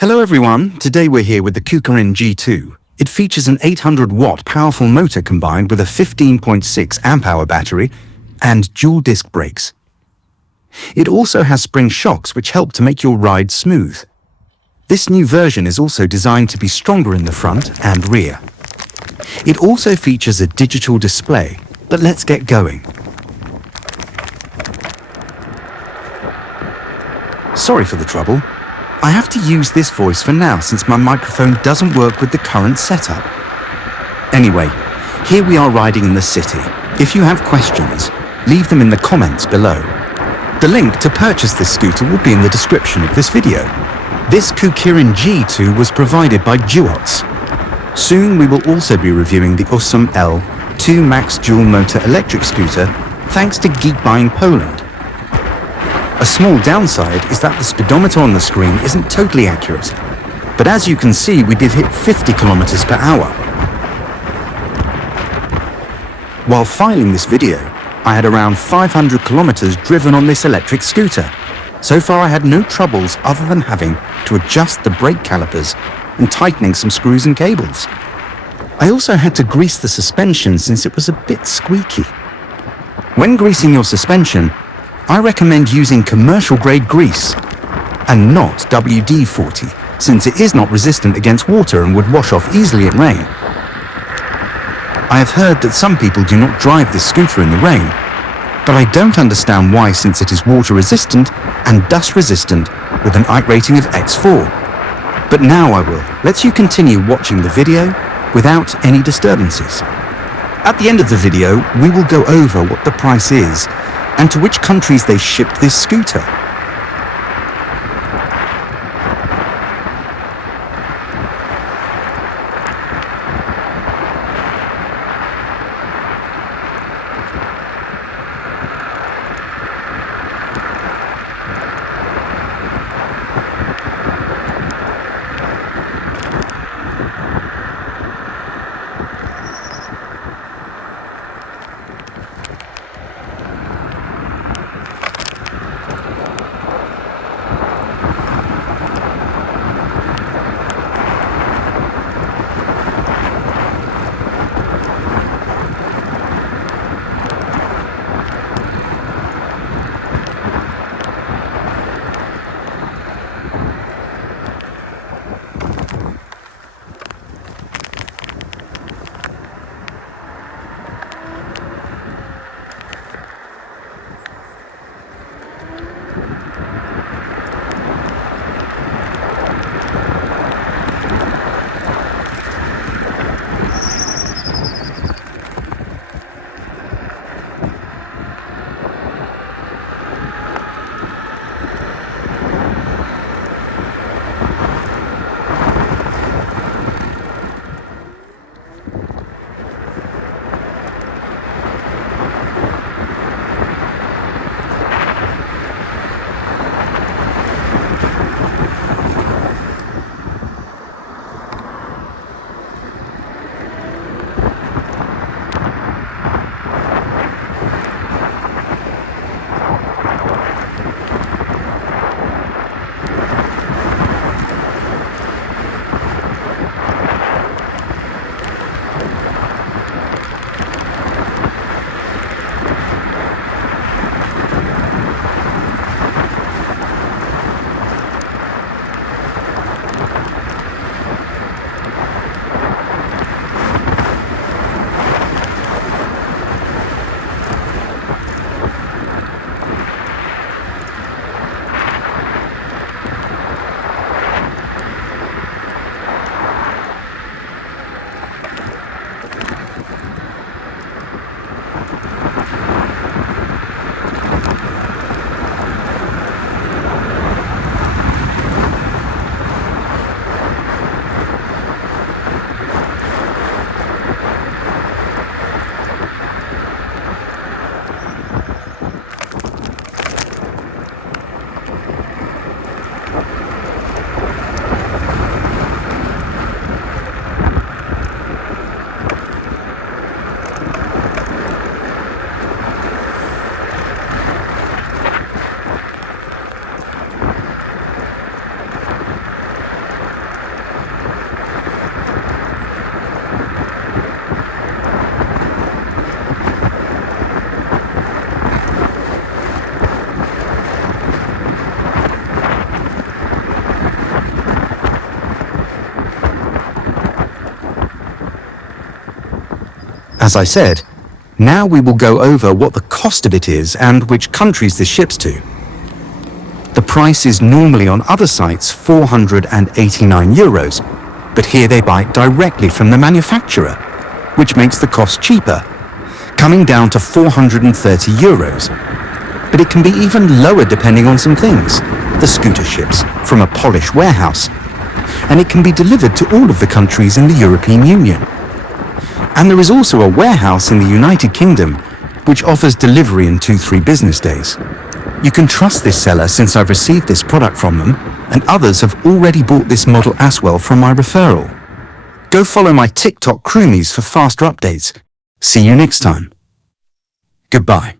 Hello everyone, today we're here with the KuKirin G2. It features an 800 watt powerful motor combined with a 15.6 amp hour battery and dual disc brakes. It also has spring shocks which help to make your ride smooth. This new version is also designed to be stronger in the front and rear. It also features a digital display, but let's get going. Sorry for the trouble. I have to use this voice for now since my microphone doesn't work with the current setup. Anyway, here we are riding in the city. If you have questions, leave them in the comments below. The link to purchase this scooter will be in the description of this video. This KuKirin G2 was provided by Duots. Soon we will also be reviewing the awesome L2 Max dual motor electric scooter thanks to Geek Buying Poland. A small downside is that the speedometer on the screen isn't totally accurate, but as you can see we did hit 50 kilometers per hour. While filing this video, I had around 500 kilometers driven on this electric scooter. So far I had no troubles other than having to adjust the brake calipers and tightening some screws and cables. I also had to grease the suspension since it was a bit squeaky. When greasing your suspension, I recommend using commercial-grade grease and not WD-40, since it is not resistant against water and would wash off easily in rain. I have heard that some people do not drive this scooter in the rain, but I don't understand why, since it is water-resistant and dust-resistant with an IC rating of X4. But now I will let you continue watching the video without any disturbances. At the end of the video, we will go over what the price is and to which countries they shipped this scooter. As I said, now we will go over what the cost of it is and which countries this ships to. The price is normally on other sites €489, but here they buy it directly from the manufacturer, which makes the cost cheaper, coming down to €430. But it can be even lower depending on some things. The scooter ships from a Polish warehouse, and it can be delivered to all of the countries in the European Union. And there is also a warehouse in the United Kingdom, which offers delivery in 2-3 business days. You can trust this seller since I've received this product from them, and others have already bought this model aswell from my referral. Go follow my TikTok crewmies for faster updates. See you next time. Goodbye.